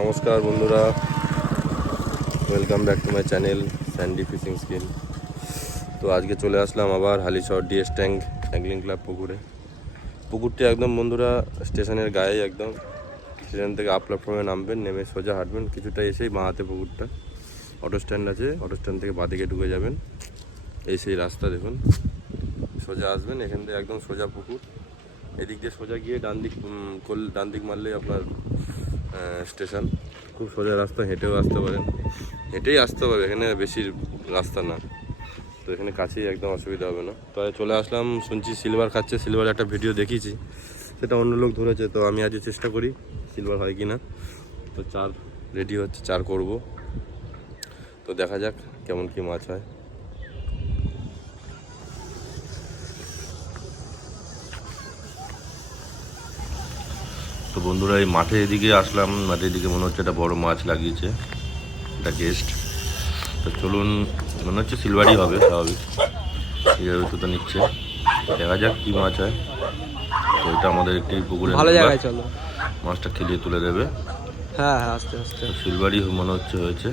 নমস্কার বন্ধুরা। Welcome back to my channel Sandy fishing skill তো আজকে চলে আসলাম আবার Halisahar DS tank angling club পুকুরে। পুকুরটি একদম বন্ধুরা, স্টেশনের গায়ে একদম। স্টেশন থেকে আপ প্ল্যাটফর্মে নামবেন, নেমে সোজা হাঁটবেন। কিছুটা এসেই বাঁহাতে পুকুরটা। অটো স্ট্যান্ড আছে অটো স্ট্যান্ড থেকে বাঁদিকে ঢুকে যাবেন। এই সেই রাস্তা দেখুন। সোজা আসবেন, এখান থেকে একদম সোজা পুকুর। এদিক দিয়ে সোজা গিয়ে ডান দিক ডান দিক মারলেই আপনার স্টেশন। খুব সোজা রাস্তা, হেঁটেও আসতে পারেন। হেঁটেই আসতে পারবে, এখানে বেশি রাস্তা না। তো এখানে কাছেই একদম অসুবিধা হবে না। তো আজ চলে আসলাম, শুনছি সিলভার খাচ্ছে। সিলভার একটা ভিডিও দেখিয়েছি। সেটা অন্য লোক ধরেছে, তো আমি আজকে চেষ্টা করি, সিলভার হয় কি না তো চার রেডি হচ্ছে, চার করব। তো দেখা যাক কেমন কি মাছ হয়। তো বন্ধুরা এই মাঠে এদিকে আসলাম। মাঠের এদিকে মনে হচ্ছে একটা বড় মাছ লাগিয়েছে। এটা গেস্ট তো চলুন মনে হচ্ছে সিলভারই হবে স্বাভাবিক। এইভাবে তো তো নিচ্ছে। দেখা যাক কী মাছ হয়। তো এটা আমাদের একটি পুকুরে ভালো জায়গায় চলো। মাছটা খেলিয়ে তুলে দেবে। হ্যাঁ হ্যাঁ আস্তে আস্তে। সিলভারই মনে হচ্ছে হয়েছে।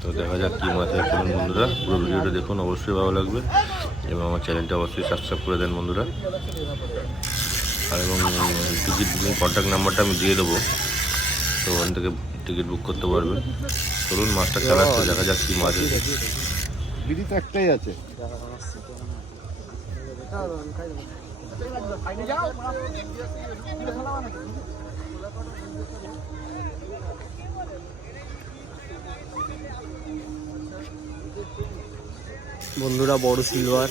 তো দেখা যাক কী মাছ হয়। চলুন বন্ধুরা পুরো ভিডিওটা দেখুন। অবশ্যই ভালো লাগবে। এবং আমার চ্যানেলটা অবশ্যই সাবস্ক্রাইব করে দেন বন্ধুরা। আর এবং টিকিট বুকিং কন্ট্যাক্ট নাম্বারটা আমি দিয়ে দেবো। তো ওখান থেকে টিকিট বুক করতে পারবেন চলুন মাছটা চালাচ্ছে দেখা যাক কী মাছ আছে। তো একটাই আছে। বন্ধুরা বড় সিলভার।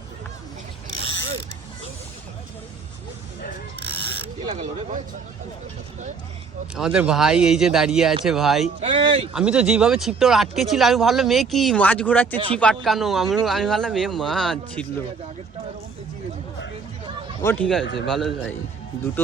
আমাদের ভাই এই যে দাঁড়িয়ে আছে ভাই। আমি তো যেভাবে ছিপটা ওর আটকে ছিল আমি ভাবলাম মেয়ে কি মাছ ঘোরাচ্ছে ছিপ আটকানো? আমি আমি ভাবলাম মেয়ে মাছ ছিল ও ঠিক আছে ভালো ভাই দুটো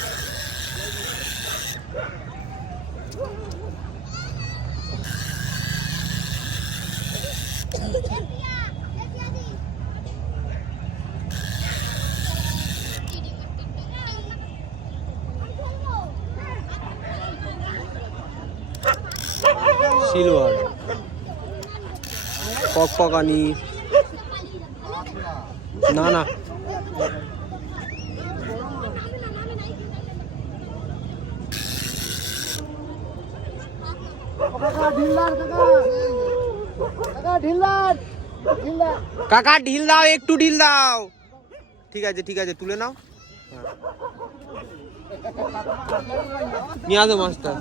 কক পকানি না না কাকা, ঢিল দাও, একটু ঢিল দাও। ঠিক আছে ঠিক আছে, তুলে নাও। নিয়ে আসো মাছটা।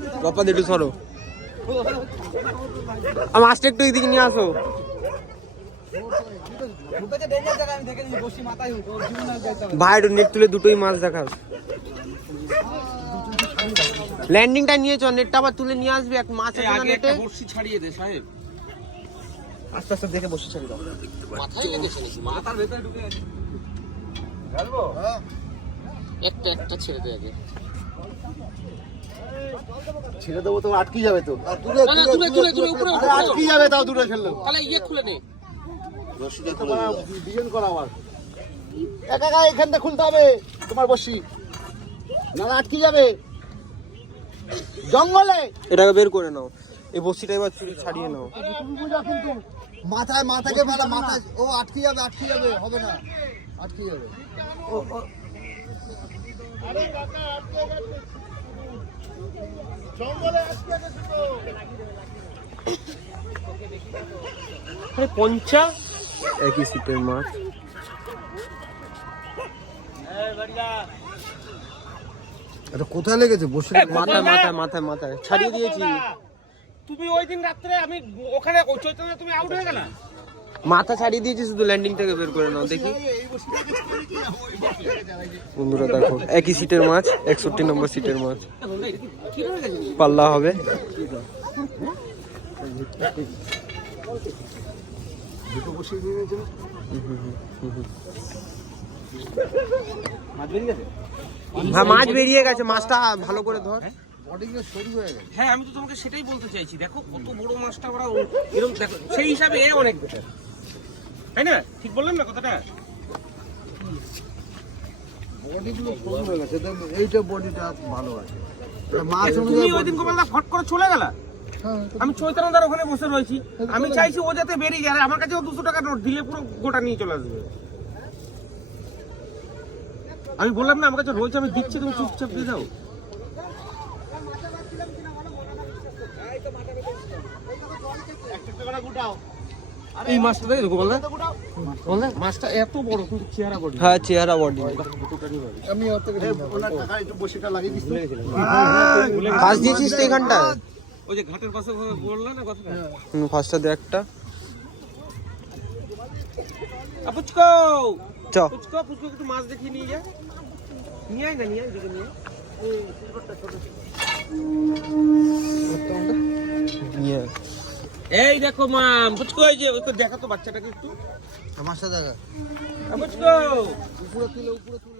একটু সরো। আর মাছটা একটু এদিকে নিয়ে আসো। ভাই, একটু নেট তুলে দুটোই মাছ দেখাও ল্যান্ডিংটা নিয়ে চ নেটটা আবার তুলে নিয়ে আসবি এক মাছ আছে না নেটে বড়শি ছাড়িয়ে দে সাহেব। আস্তে আস্তে দেখে বসে ছেড়ে দাও। মাথায় লেগেছে নাকি? মাথার ভেতরে ঢুকে গেছে। একটা একটা ছেড়ে দে আগে। ছেড়ে দেবো তো আটকে যাবে তো। না তুলে তুলে তুলে উপরে আটকে যাবে তাও দূরে ফেলল। তাহলে ইয়ে খুলে নে। ডিজাইন করা আমার একা একা এখানটা খুলতে হবে তোমার বসি না না আটকে যাবে। জঙ্গলে। এটাকে বের করে নাও। এই বস্তিটা এবার চুরি ছাড়িয়ে নাও। কিন্তু মাথায় মাথাকে মারা মাথায় ও আটকে যাবে আটকে যাবে হবে না। আটকে যাবে। ও ও। আরে পঞ্চা? একই সিটের মাছ এটা কোথায় লেগেছে? বসে মাথায় মাথায় মাথায় মাথায়। ছাড়িয়ে দিয়েছি। তুমি ওই দিন রাত্রে আমি ওখানে ওই চৈতন্য তুমি আউট হয়ে গেলা? মাথা ছাড়িয়ে দিয়েছি শুধু ল্যান্ডিং থেকে বের করে নাও দেখি। বন্ধুরা দেখো একই সিটের মাছ একষট্টি নম্বর সিটের মাছ। পাল্লা হবে। হ্যাঁ মাছ বেরিয়ে গেছে মাছটা ভালো করে ধর। গেছে? হ্যাঁ আমি তো তোমাকে সেটাই বলতে চাইছি। দেখো কত বড় মাছটা ওরা এরকম দেখো সেই হিসাবে এ অনেক বেটার তাই না? ঠিক বললাম না কথাটা? বডিগুলো সরু হয়ে গেছে এইটা বডিটা ভালো আছে। এটা মাছ তুমি ওই দিন গোপালদা ফট করে চলে গেলা? হ্যাঁ, আমি চৈতন্যদার ওখানে বসে রয়েছি। আমি চাইছি ও যাতে বেরিয়ে যায় আর আমার কাছেও দুশো টাকা নোট দিলে পুরো গোটা নিয়ে চলে আসবে। আমি বললাম না আমার কাছে রয়েছে আমি দিচ্ছি তুমি চুপচাপ দিয়ে দাও। এই মাছটা দেখো গোপালদা মাছটা এত বড় কিন্তু চেহারা বড়। হ্যাঁ চেহারা বডি। আমি ওর থেকে ওনার টাকা একটু বসিটা লাগিয়ে দিচ্ছি ফাঁস দিয়েছিস তো এখানটায়? ওই যে ঘাটের পাশে বললা না কথাটা? ফার্স্টটা দে একটা। আপুচকো চ। পুচকো পুচকো একটু মাছ দেখিয়ে নিয়ে যা। নিয়ে আয় না নিয়ে আয় দিকে নিয়ে। নিয়ে এই দেখো মাম পুচকো এই যে ওই তো দেখো তো বাচ্চাটাকে একটু। মাছটা দেখা। পুচকো। উপরে তুলে উপরে তুলে।